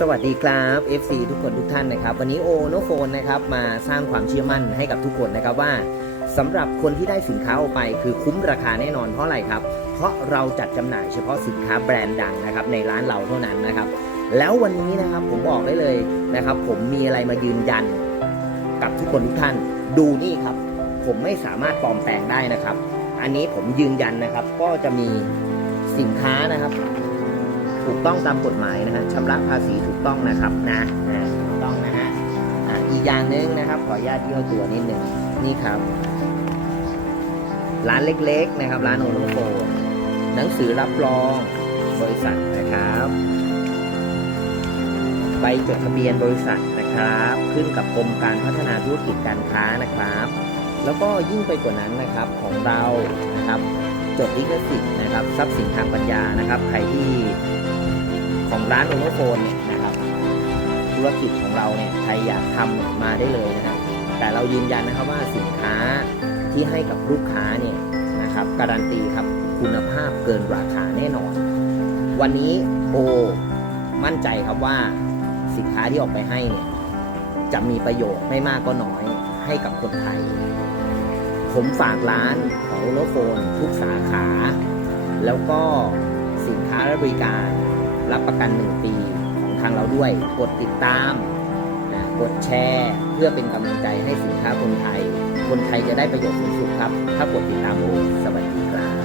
สวัสดีครับ FC ทุกคนทุกท่านนะครับ วันนี้โอโนโฟนนะครับมาสร้างความเชื่อมั่นให้กับทุกคนนะครับว่าสำหรับคนที่ได้สินค้าออกไปคือคุ้มราคาแน่นอนเพราะอะไรครับ เพราะเราจัดจำหน่ายเฉพาะสินค้าแบรนด์ดังนะครับในร้านเราเท่านั้นนะครับ แล้ววันนี้นะครับผมบอกได้เลยนะครับ ผมมีอะไรมายืนยัน กับทุกคนทุกท่าน ดูนี่ครับ ผมไม่สามารถปลอมแปลงได้นะครับ อันนี้ผมยืนยันนะครับ ก็จะมีสินค้านะครับ ถูกต้องตามกฎหมายนะฮะชำระภาษีถูกต้องนะครับนะนะถูกต้องนะฮะอะอีกอย่างหนึ่งนะครับ ขออนุญาตย่อตัวนิดหนึ่งนี่ครับ ร้านเล็กๆนะครับ ร้านโอโนโฟหนังสือรับรองบริษัทนะครับใบจดทะเบียนบริษัทนะครับ ขึ้นกับกรมการพัฒนาธุรกิจการค้านะครับ แล้วก็ยิ่งไปกว่านั้นนะครับของเรานะครับจดลิขสิทธิ์นะครับ ทรัพย์สินทางปัญญานะครับ ใครที่ ของร้านโอโนโฟนเนี่ยนะครับธุรกิจของเราเนี่ยใครอยากทำมาได้เลยนะครับแต่เรายืนยันนะครับว่าสินค้าที่ให้กับลูกค้าเนี่ยนะครับการันตีครับคุณภาพเกินราคาแน่นอน วันนี้โอมั่นใจครับว่าสินค้าที่ออกไปให้เนี่ยจะมีประโยชน์ไม่มากก็น้อยให้กับคนไทย ผมฝากร้านของโลโฟนทุกสาขา แล้วก็สินค้าและบริการ รับประกัน 1 ปีของทางเราด้วย กดติดตามนะกดแชร์เพื่อเป็นกำลังใจให้สินค้าคนไทย คนไทยจะได้ประโยชน์สูงสุดครับ ถ้ากดติดตามโอสวัสดีครับ